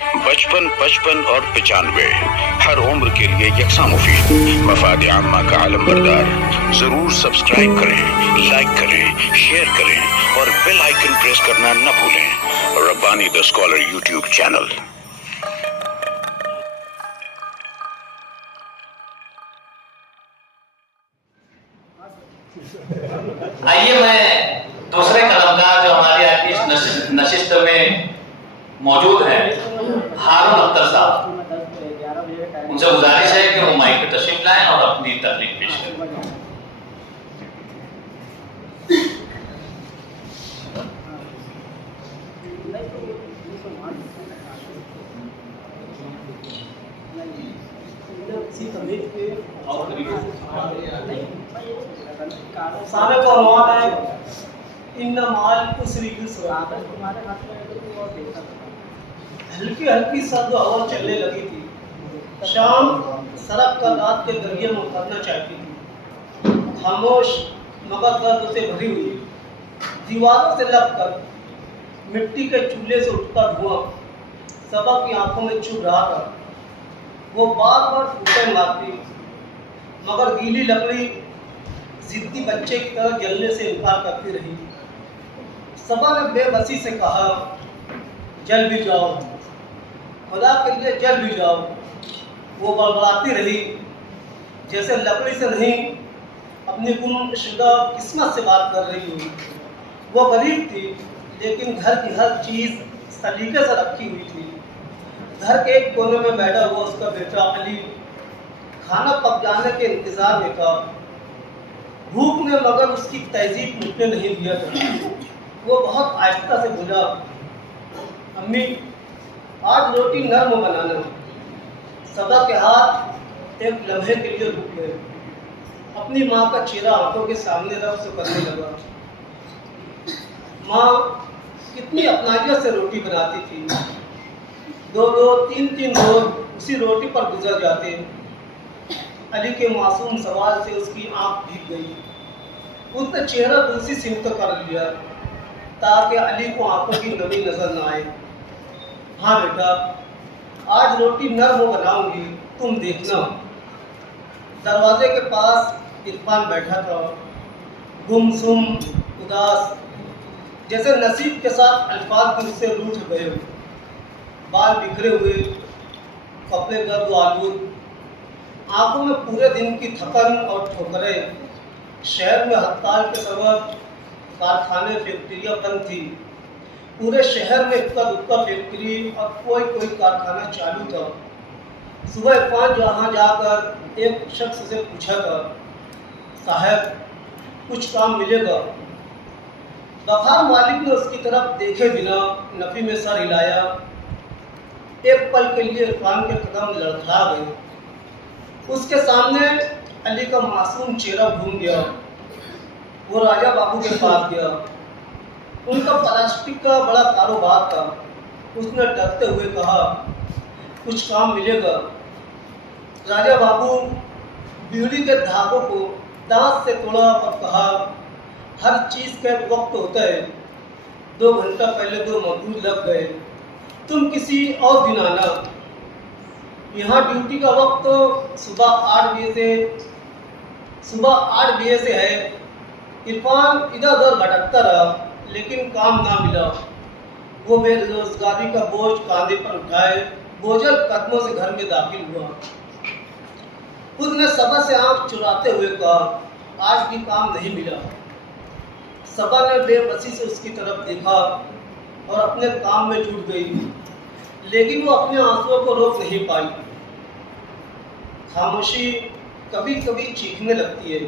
55 55 और 95 हर उम्र के लिए यकसा मुफीद। मफाद आम्मा का आलम बरदार। जरूर सब्सक्राइब करें, लाइक करें, शेयर करें और बेल आइकन प्रेस करना न भूलें। Rabbani the scholar YouTube channel. आइए मैं दूसरे कलमकार जो हमारे आज इस नशिस्त में मौजूद हैं, हारून अख्तर साहब, उनसे गुजारिश है कि वो माइक पे तशरीफ लाएं और अपनी तकलीफ पेश करें। सारे को अनुवाद है इन माल उसरी हल्की हल्की सर्द हवा चलने लगी थी। शाम सड़क का रात के दरिया में उतरना चाहती थी। खामोश मगर दर्द से भरी हुई दीवारों से लगकर मिट्टी के चूल्हे से उठता धुआं सबा की आंखों में चुभ रहा था। वो बार बार फूटे मारती मगर गीली लकड़ी जिद्दी बच्चे की तरह जलने से इनकार करती रही। सबा ने बेबसी से कहा, जल भी जाओ, खुदा के लिए जल भी जाओ। वो बड़बड़ाती रही जैसे लकड़ी से नहीं अपनी गुमशुदा किस्मत से बात कर रही हुई। वो गरीब थी लेकिन घर की हर चीज़ सलीके से रखी हुई थी। घर के एक कोने में बैठा हुआ उसका बेटा अली खाना पक जाने के इंतजार में था। भूख ने मगर उसकी तहजीब मिटने नहीं दिया था। वो बहुत आहिस्ता से बोला, अम्मी आज रोटी नर्म बनाना। सबा के हाथ एक लम्हे के लिए रुक गए। अपनी माँ का चेहरा आंखों के सामने रफ से करने लगा। माँ कितनी अपनाइयत से रोटी बनाती थी। दो दो तीन तीन रोज उसी रोटी पर गुजर जाते। अली के मासूम सवाल से उसकी आंख भीग गई। उसने चेहरा दूसरी सिमत कर लिया ताकि अली को आंखों की नमी नजर न आए। हाँ बेटा, आज रोटी नर्म बनाऊंगी, तुम देखना। दरवाजे के पास इरफान बैठा था, गुमसुम उदास, जैसे नसीब के साथ अल्फाज भी उससे रूठ गए। बाल बिखरे हुए, कपड़े गर्द आलूद, आंखों में पूरे दिन की थकन और ठोकरें। शहर में हड़ताल के सबब कारखाने फैक्ट्रियाँ बंद थी। पूरे शहर में इक्का दुक्का फैक्ट्री और कोई कोई कारखाना चालू था। सुबह 5 वहाँ जाकर एक शख्स से पूछा था, साहब कुछ काम मिलेगा? गफार मालिक ने उसकी तरफ देखे बिना नफी में सर हिलाया। एक पल के लिए इरफान के कदम लड़खड़ा गए। उसके सामने अली का मासूम चेहरा घूम गया। वो राजा बाबू के पास गया। उनका प्लास्टिक का बड़ा कारोबार था। उसने डरते हुए कहा, कुछ काम मिलेगा? राजा बाबू बीड़ी के धागों को दांत से तोड़ा और कहा, हर चीज़ का एक वक्त होता है। 2 घंटा पहले 2 मजदूर लग गए, तुम किसी और दिन आना। यहाँ ड्यूटी का वक्त सुबह 8 बजे से है। इरफान इधर उधर भटकता रहा लेकिन काम ना मिला। वो बेरोजगारी का बोझ कांधे पर उठाए बोझल कदमों से घर में दाखिल हुआ। उसने सबा से आंख चुराते हुए कहा, आज भी काम नहीं मिला। सबा ने बेबसी से उसकी तरफ देखा और अपने काम में जुट गई, लेकिन वो अपने आंसुओं को रोक नहीं पाई। खामोशी कभी कभी चीखने लगती है।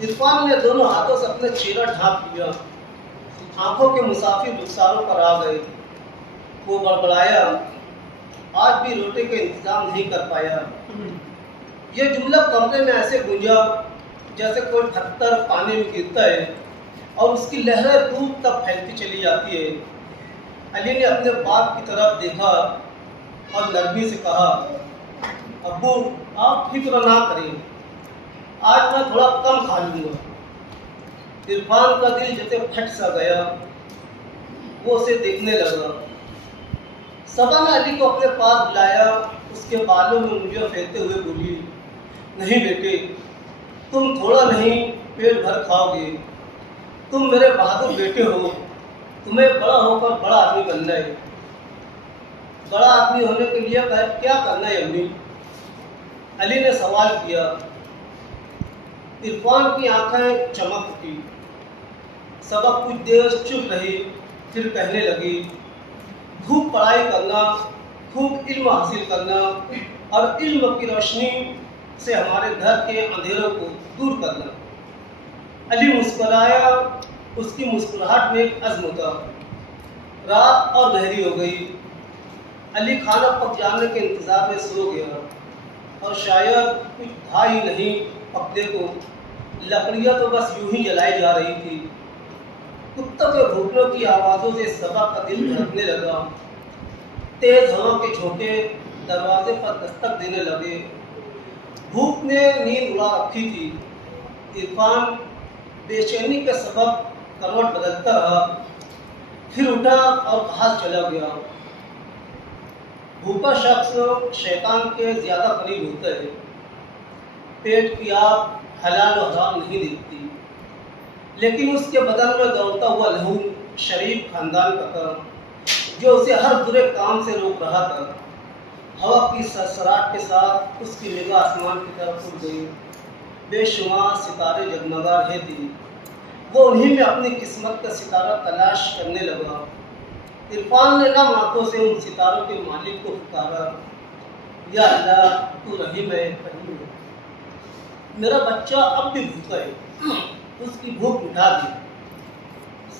इरफान ने दोनों हाथों से अपने चेहरा ढांप लिया। आंखों के मुसाफिर रुखसारों पर आ गए। वो बड़बड़ाया, आज भी रोटी का इंतजाम नहीं कर पाया। ये जुमला कमरे में ऐसे गूंजा जैसे कोई पत्थर पानी में गिरता है और उसकी लहरें दूर तक फैलती चली जाती है। अली ने अपने बाप की तरफ देखा और नरमी से कहा, अब्बू आप फिक्र ना करें, आज मैं थोड़ा कम खा लूँगा। इरफान का दिल जैसे फट सा गया। वो उसे देखने लगा। सबा ने अली को अपने पास बुलाया, उसके बालों में उंगलियां फेरते हुए बोली, नहीं बेटे, तुम थोड़ा नहीं पेट भर खाओगे। तुम मेरे बहादुर बेटे हो, तुम्हें बड़ा होकर बड़ा आदमी बनना है। बड़ा आदमी होने के लिए क्या करना है अम्मी? अली ने सवाल किया। इरफान की आंखें चमक उठी। सबा कुछ देर चुप रही, फिर कहने लगी, खूब पढ़ाई करना, खूब इल्म हासिल करना और इल्म की रोशनी से हमारे घर के अंधेरों को दूर करना। अली मुस्कुराया। उसकी मुस्कुराहट में एक अज़्म था। रात और गहरी हो गई। अली खाना पक जाने के इंतज़ार में सो गया और शायद कुछ था ही नहीं पकने को। लकड़ियाँ तो बस यूं ही जलाई जा रही थी। कुत्तों के भूखने की आवाज़ों से सबा का दिल धड़कने लगा। तेज हवा के झोंके दरवाजे पर दस्तक देने लगे। भूख ने नींद उड़ा रखी थी। इरफान बेचैनी के सबब करवट बदलता रहा, फिर उठा और बाहर चला गया। भूखा शख्स शैतान के ज़्यादा करीब होता है। पेट की आग हलाल और हराम नहीं दिखती, लेकिन उसके बदन में दौड़ता हुआ लहू शरीफ खानदान का था, जो उसे हर बुरे काम से रोक रहा था। हवा की सरसराहट के साथ उसकी निगाह आसमान की तरफ उड़ गई। बेशुमार सितारे जगमगा रहे थे। वो उन्हीं में अपनी किस्मत का सितारा तलाश करने लगा। इरफान ने नम आंखों से उन सितारों के मालिक को पुकारा, या अल्लाह, तू रहीम है, करीम है। मेरा बच्चा अब भी भूखा है, उसकी भूख मिटा दी।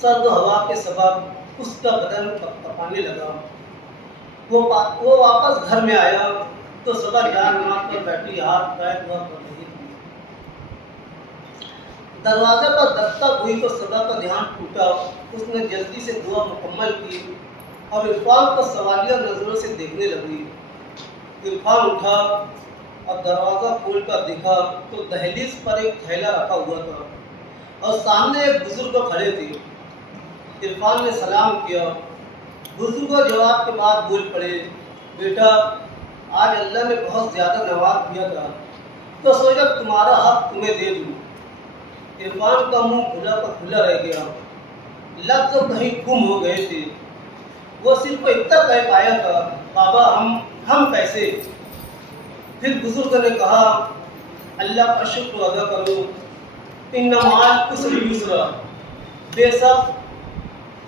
सर्द हवा के सबब उसका बदन कँपाने लगा। वो वापस घर में आया तो सबा जान मार पर बैठी हाथ पैर हुआ कर रही थी। दरवाजे पर दस्तक हुई तो सबा का ध्यान टूटा। उसने जल्दी से दुआ मुकम्मल की और इरफान को सवालिया नजरों से देखने लगी। इरफान उठा और दरवाज़ा खोल कर देखा तो दहलीज पर एक थैला रखा हुआ था और सामने एक बुजुर्ग खड़े थे। इरफान ने सलाम किया। बुजुर्ग जवाब के बाद बोल पड़े, बेटा, आज अल्लाह ने बहुत ज़्यादा नवाज दिया था, तो सोचा तुम्हारा हक तुम्हें दे दूँ। इरफान का मुंह खुला का खुला रह गया। लफ्ज़ तो कहीं गुम हो गए थे। वो सिर्फ इतना कह पाया था, बाबा, हम कैसे? फिर बुजुर्ग ने कहा, अल्लाह का शुक्र अदा करो, इन्ना माल उसरी युसरा। बेशक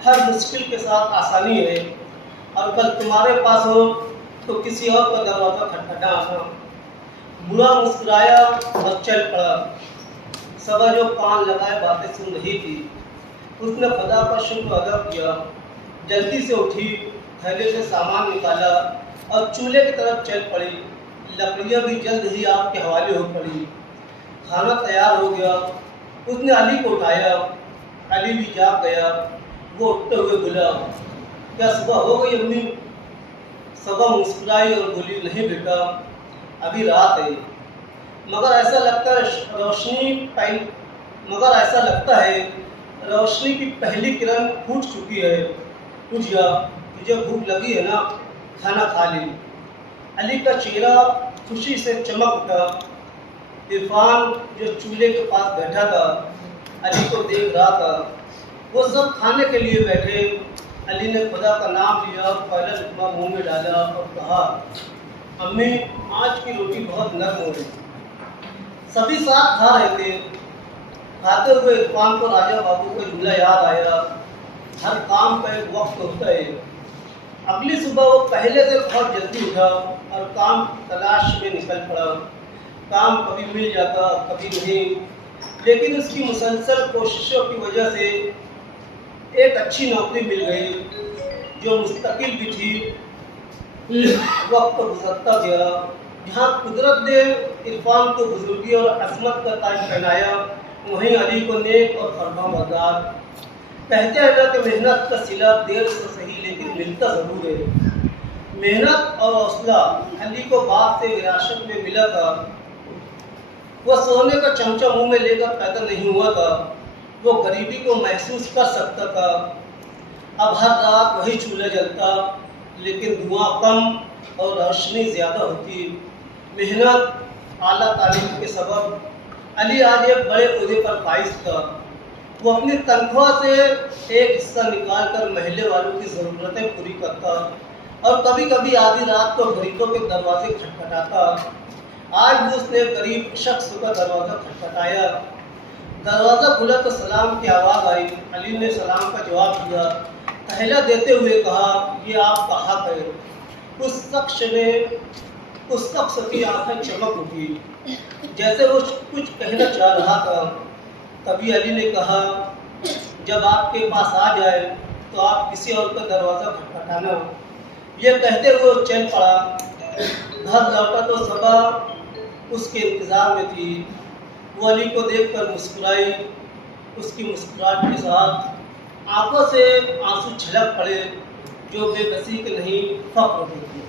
हर मुश्किल के साथ आसानी है, और कल तुम्हारे पास हो तो किसी और का दरवाज़ा खटखटाना। बुरा मुस्कुराया और चल पड़ा। सबा जो कान लगाए बातें सुन रही थी, उसने खुदा का शुक्र अदा किया। जल्दी से उठी, थैले से सामान निकाला और चूल्हे की तरफ चल पड़ी। लकड़ियाँ भी जल्द ही आग के हवाले हो पड़ी। खाना तैयार हो गया। उसने अली को उठाया। अली भी जाग गया। वो उठते हुए बोला, क्या सुबह हो गई अम्मी? सबा मुस्कुराई और बोली, नहीं बेटा, अभी रात है, मगर ऐसा लगता है रोशनी की पहली किरण फूट चुकी है। उठ जा, तुझे भूख लगी है ना, खाना खा ले। अली का चेहरा खुशी से चमक उठा। इरफान जो चूल्हे के पास बैठा था, अली को देख रहा था। वो सब खाने के लिए बैठे। अली ने खुदा का नाम लिया और पहला लुकमा मुंह में डाला और कहा, अम्मी, आज की रोटी बहुत नरम हो गई। सभी साथ खा रहे थे। खाते हुए इरफान को राजा बाबू का जुमला याद आया, हर काम का एक वक्त होता है। अगली सुबह वो पहले से बहुत जल्दी उठा और काम तलाश में निकल पड़ा। काम कभी मिल जाता, कभी नहीं, लेकिन उसकी मुसलसल कोशिशों की वजह से एक अच्छी नौकरी मिल गई जो मुस्तकिल भी थी। वक्त गुजरता गया। जहाँ कुदरत ने इरफान को बुजुर्गी और असमत का ताज पहनाया, वहीं अली को नेक और फरमाबरदार। कहते हैं ना कि मेहनत का सिला देर से सही लेकिन मिलता ज़रूर है। मेहनत और हौसला अली को बाप से विरासत में मिला था। वह सोने का चमचा मुंह में लेकर पैदा नहीं हुआ था। वो गरीबी को महसूस कर सकता था। अब हर रात वही चूल्हा जलता, लेकिन धुआं कम और रोशनी ज़्यादा होती। मेहनत, आला तालीम के सबब अली आज एक बड़े ओहदे पर फाइज था। वो अपनी तनख्वाह से एक हिस्सा निकाल कर महल्ले वालों की ज़रूरतें पूरी करता और कभी कभी आधी रात को गरीबों के दरवाजे खटखटाता। आज भी उसने गरीब शख्स का दरवाज़ा खटखटाया। दरवाज़ा खुला तो सलाम की आवाज़ आई। अली ने सलाम का जवाब दिया। पहला देते हुए कहा, ये आप कहाँ गए? उस शख्स की आंखें चमक उठी जैसे वो कुछ कहना चाह रहा था। तभी अली ने कहा, जब आपके पास आ जाए तो आप किसी और का दरवाज़ा खटखटाना। ये कहते हुए वो चल पड़ा। घर लौटा तो सबा उसके इंतज़ार में थी। वो अली को देखकर मुस्कुराई। उसकी मुस्कुराहट के साथ आंखों से आंसू छलक पड़े, जो बेबसी के नहीं फख्र के थे।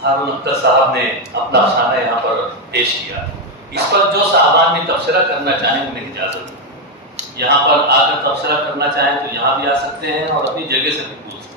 हारून अख्तर साहब ने अपना अफसाना यहाँ पर पेश किया। इस पर जो साहबान भी तबसरा करना चाहें उन्हें इजाज़त है। यहाँ पर आकर तबसरा करना चाहें तो यहाँ भी आ सकते हैं और अपनी जगह से भी पूछ सकते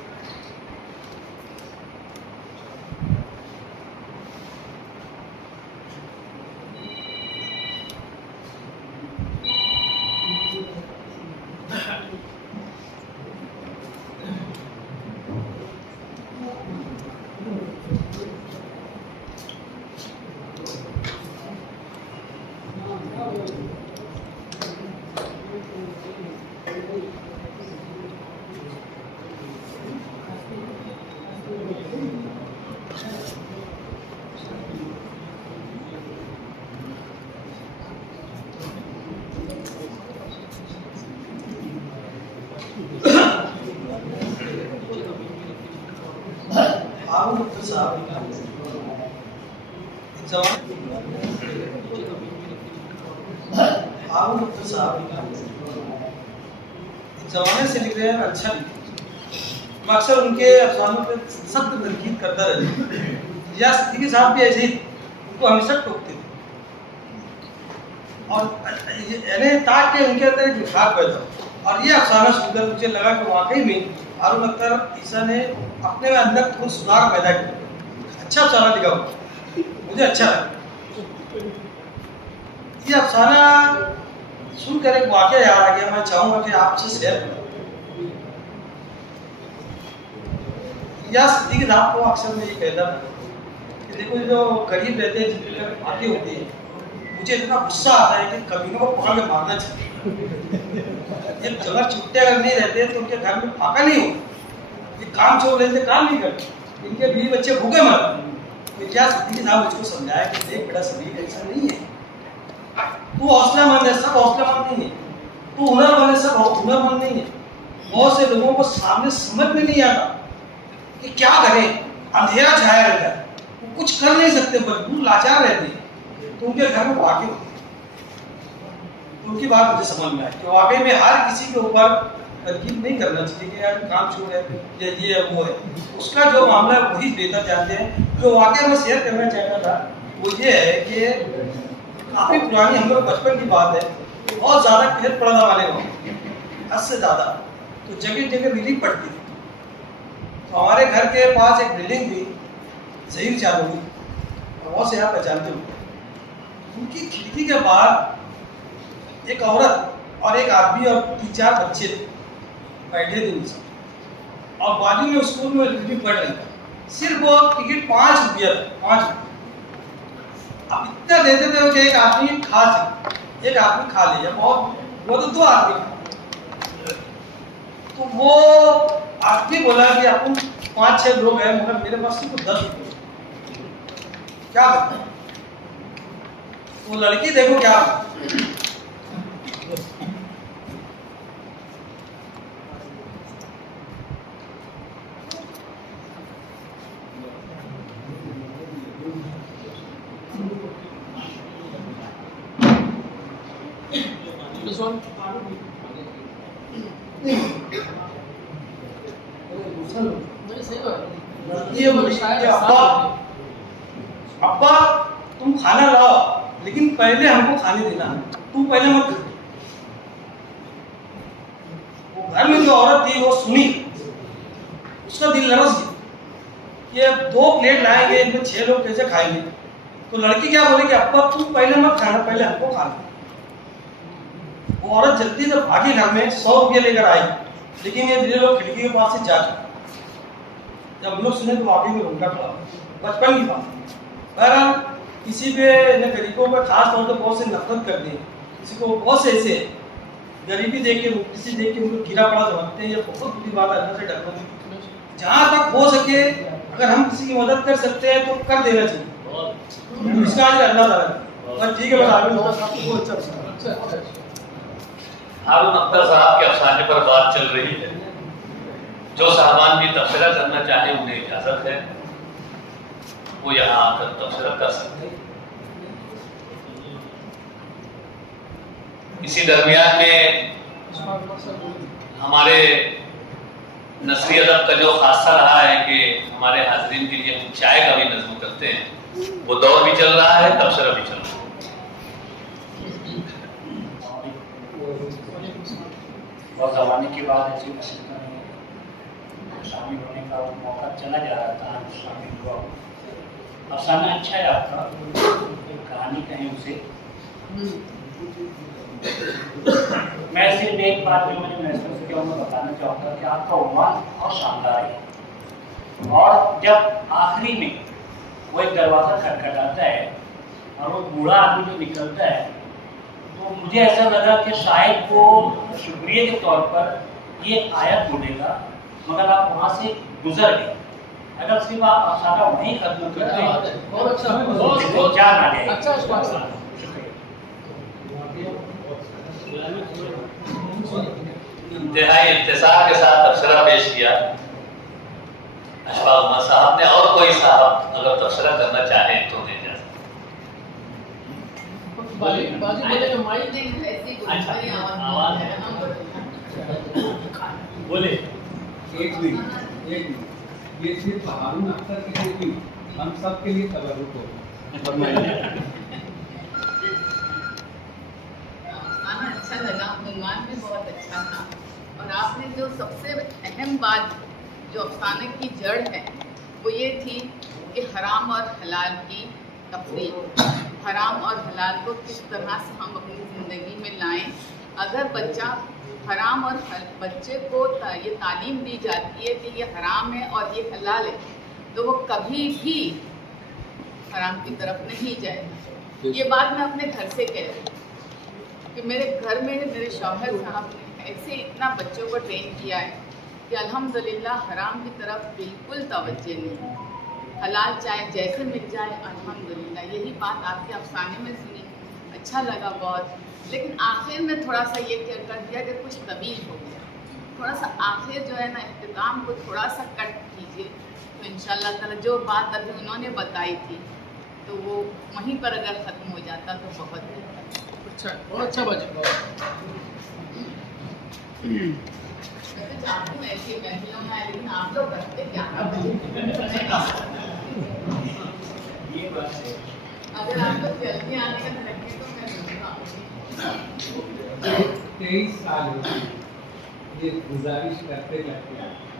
हारून अख्तर साहब जमाने से लिख रहे हैं, अच्छा लिखे। मैं अक्सर उनके अफसानों पर सख्त तनकीद करता रहता। या सिद्दीकी साहब भी ऐसे ही उनको हमेशा टोकते थे और यानी ताकि उनके अंदर एक निखार पैदा। और ये अफसाना सुनकर मुझे लगा कि वाकई में हारून अख्तर ईसा ने अपने में अंदर थोड़ा सुधार पैदा किया। अच्छा अफसाना लिखा हुआ, मुझे अच्छा लगा। ये अफसाना सुनकर एक वाक़या याद आ गया, मैं चाहूँगा कि आपसे शेयर करूँ। या सिद्दीकी साहब को अक्सर मैं ये कहता था कि देखो जो गरीब रहते हैं, जिनके घर बातें होती हैं, मुझे इतना गुस्सा आता है कि कमीनों को पकड़ के मारना चाहिए। जब जगह छुट्टे अगर नहीं रहते तो उनके घर में फाका नहीं होता। ये काम छोड़ लेते, काम नहीं करते, इनके बीवी बच्चे भूखे मरते। तो क्या सिद्दीकी साहब मुझको समझाया कि देख बड़ा सभी ऐसा नहीं है। तू हौसलामंद है, सब हौसलामंद नहीं है। तू हुनरमंद है, सब हुनरमंद नहीं है। बहुत से लोगों को सामने समझ में नहीं आता कि क्या करें, अंधेरा छाया रहता है, वो कुछ कर नहीं सकते, मजबूर लाचार रहते हैं। तो उनके घर में वाकई होते हैं। तो उनकी बात मुझे समझ में आई कि वाकई में हर किसी के ऊपर तनकीद नहीं करना चाहिए कि यार काम छोड़ है या ये है वो है। उसका जो मामला है वही बेहतर जानते हैं। जो वाकई में शेयर करना चाहता था वो ये है कि काफ़ी पुरानी हम लोग बचपन की बात है, बहुत ज़्यादा कहर पड़ने वाले गाँव, हद से ज़्यादा, तो जगह जगह बिजली पड़ती थी। तो हमारे घर के पास एक बिल्डिंग थी, ज़हीर चालू हुई, बहुत से यहाँ पहचानते हो। उनकी खिड़की के बाहर एक औरत और एक आदमी और 3-4 बच्चे बैठे थे उनसे, और बाजू में स्कूल में लड़की पढ़ रही थी। सिर्फ वो टिकट 5 रुपया था, 5 रुपये। अब इतना देते थे कि एक आदमी खा ले, बहुत वो तो 2 आदमी। तो वो आदमी बोला कि अपन 5-6 लोग हैं, मगर मेरे पास सिर्फ 10 रुपये, क्या बताएं। वो लड़की देखो क्या अब्बा तुम खाना लाओ, लेकिन पहले हमको खाने देना, तू पहले मत खा। जो औरत थी वो सुनी, उसका दिल लरस गया। ये 2 प्लेट लाएंगे, इनमें 6 लोग कैसे खाएंगे? तो लड़की क्या बोली कि अब्बा तुम पहले मत खाना, पहले हमको खाना। वो औरत जल्दी से भागी घर में, 100 रुपये लेकर आई, लेकिन ये धीरे लोग खिड़की के पास से जा चुके। जब हम लोग सुने तो वाकई में उनका खड़ा, बचपन की बात। बहरहाल किसी पे ने गरीबों पर खास तौर पर बहुत से नफरत कर दी, किसी को बहुत से ऐसे गरीबी देख के, किसी देख के उनको गिरा पड़ा समझते हैं। ये बहुत बुरी बात है, अल्लाह से डरना। जहाँ तक हो सके अगर हम किसी की मदद कर सकते हैं तो कर देना चाहिए, इसका आज अल्लाह ताला। बस ठीक है, बस आगे हारून अख्तर साहब के अफसाने पर बात चल रही है। जो साहबान भी तबसरा करना चाहे उन्हें इजाजत है, वो यहाँ आकर तबसरा कर सकते हैं। इसी दरमियान में हमारे नसरी अदब का जो खासा रहा है कि हमारे हाजरीन के लिए हम चाय का भी नज़्म करते हैं, वो दौर भी चल रहा है, तबसरा भी चल रहा है। बहुत ज़माने के बाद ऐसी नसीहत में शामिल होने का मौका चला जा रहा था, शामिल हुआ। अफसाना अच्छा है आपका, कहानी कहें उसे। मैं सिर्फ एक बात जो मैंने महसूस किया मैं बताना चाहूँगा कि आपका उन्वान बहुत शानदार है। और जब आखिरी में वो एक दरवाज़ा खटखटाता है और वो बूढ़ा आदमी जो निकलता है, तो मुझे ऐसा लगा कि शायद वो शुक्रिया के तौर पर ये आयत बोलेगा, मगर आप वहाँ से गुजर गए। अगर सिर्फ आप अफसाना वहीं खत्म कर दें तो क्या ना गए। इंतहाई इत्तेसार के साथ तबसरा पेश किया अशफाक उमर साहब ने, और कोई साहब अगर तबसरा करना चाहें तो दे जा बोले। एक मिनट, ये सिर्फ हारून अख्तर के लिए नहीं, हम सब के लिए तबरुक हो। अच्छा लगा, उन्वान भी बहुत अच्छा था। और आपने जो सबसे अहम बात जो अफसाने की जड़ है वो ये थी कि हराम और हलाल की तफरीक, हराम और हलाल को किस तरह से हम अपनी ज़िंदगी में लाएं। अगर बच्चा हराम और बच्चे को ये तालीम दी जाती है कि ये हराम है और ये हलाल है, तो वो कभी भी हराम की तरफ नहीं जाएगा। ये बात मैं अपने घर से कह रही हूँ कि मेरे घर में मेरे शौहर साहब ने ऐसे इतना बच्चों को ट्रेन किया है कि अल्हम्दुलिल्लाह हराम की तरफ बिल्कुल तवज्जो नहीं, हलाल चाहे जैसे मिल जाए अल्हम्दुलिल्लाह। यही बात आपके अफसाने में सुनी, अच्छा लगा बहुत। लेकिन आखिर में थोड़ा सा ये क्या कर दिया कि कुछ तवील हो गया, थोड़ा सा आखिर जो है ना इख्तिताम को थोड़ा सा कट कीजिए, तो इंशाअल्लाह ताला जो बात अभी उन्होंने बताई थी तो वो वहीं पर अगर ख़त्म हो जाता तो बहुत अच्छा, बहुत अच्छा बचा। वैसे चाहती हूँ ऐसी महफिलों में, लेकिन आप लोग करते 11 बजे। ये बात है। अगर आप लोग जल्दी आने का रखें तो मैं जरूर आऊँगी। 23 साल हो गए ये गुजारिश करते करते,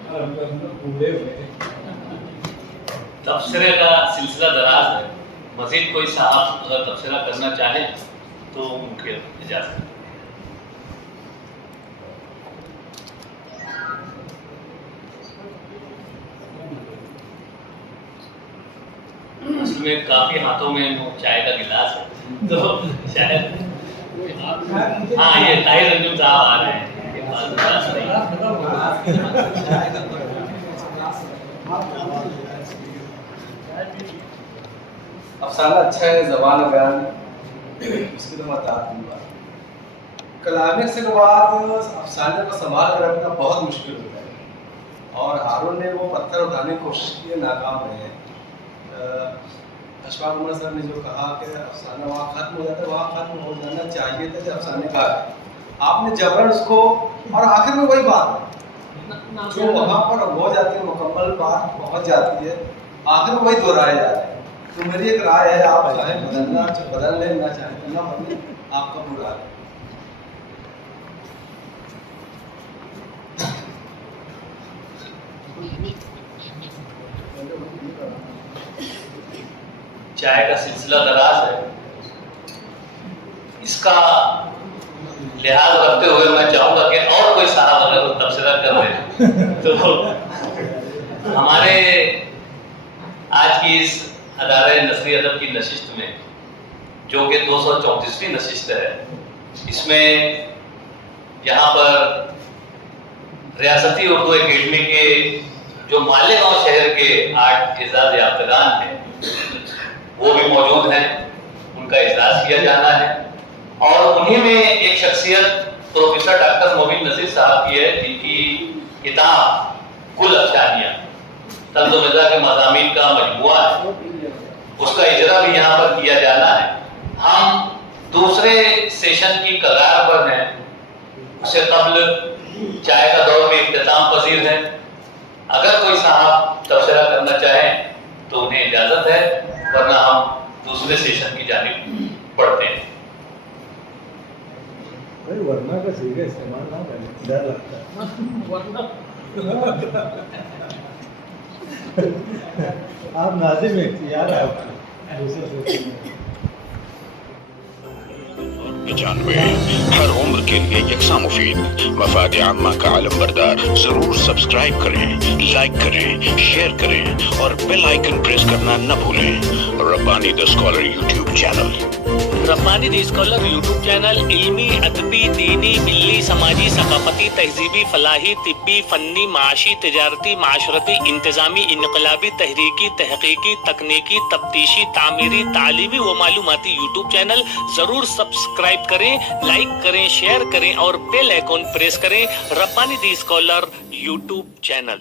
और हम लोग बूढ़े हुए। तबसरे का सिलसिला दराज है, मजीद कोई साहब अगर तबसरा करना चाहे तो उनके इजाज़त। उसमें काफी हाथों में वो चाय का गिलास है, तो शायद हाँ ये ताहिर रंजन साहब आ रहे हैं। अफसाना अच्छा है, ज़बान बयान उसकी तो मैं बता दूँगा। क्लाइमेक्स के बाद अफसाने को संभाल कर रखना बहुत मुश्किल होता है, और हारून ने वो पत्थर उठाने की कोशिश की है, नाकाम रहे हैं। अशफाक उमर सर ने जो कहा कि अफसाना वहाँ ख़त्म हो जाता है, वहाँ ख़त्म हो जाना चाहिए था, जो अफसाने का है आपने जबरन उसको, और आखिर में वही बात है जो वहाँ पर हो जाती है, मुकम्मल बात पहुँच जाती है, आखिर में वही दोहराया जाता है। तो मेरी एक राय है, आप चाहें बदलना बदल लेना चाहें ना बदले, आपका पूरा है। चाय का सिलसिला दराज है, इसका लिहाज रखते हुए मैं चाहूंगा कि और कोई साहब अगर तबसरा कर रहे हैं तो हमारे आज की इस अदारे नसरी अदब की नशिस्त में, जो कि 234वीं नशिस्त है, इसमें यहाँ पर रियासती उर्दू एकेडमी के जो मालेगांव शहर के 8 एजाज याफ्तागान हैं वो भी मौजूद हैं, उनका एजाज किया जाना है। और उन्हीं में एक शख्सियत प्रोफेसर डॉक्टर मोबिन नजीर साहब की है, जिनकी किताब कुल अफसानियाँ तल्ज़ मिज़ा के मज़ामीन का मजमुआ है, उसका इजरा भी यहाँ पर किया जाना है। हम दूसरे सेशन की कगार पर हैं, उससे कबल चाय का दौर भी इख्तिताम पजीर है। अगर कोई साहब तबसरा करना चाहें तो उन्हें इजाजत है, वरना हम दूसरे सेशन की जानिब बढ़ते हैं। भाई वरना का सीधे इस्तेमाल ना करें, डर लगता है। आप नाज़िम इख्तियार है आपका दूसरे सेशन में। 95 हर उम्र के लिए यकसा मुफीद, मफाद आम्मा का आलम बरदार। जरूर सब्सक्राइब करें, लाइक करें, शेयर करें और बेल आइकन प्रेस करना न भूलें। Rabbani the scholar YouTube channel. Rabbani the scholar YouTube channel इल्मी, अदबी, दीनी, मिल्ली, समाजी, सकाफती, तहजीबी, फलाही, तिब्बी, फन्नी, माशी, तिजारती, माशरती, इंतजामी, इनकलाबी, तहरीकी, तहकीकी, तकनीकी, तफ्तीशी, तामीरी, तालीमी व मालूमाती यूट्यूब चैनल। जरूर सब्सक्राइब करें, लाइक करें, शेयर करें और बेल आइकॉन प्रेस करें। Rabbani the scholar YouTube channel.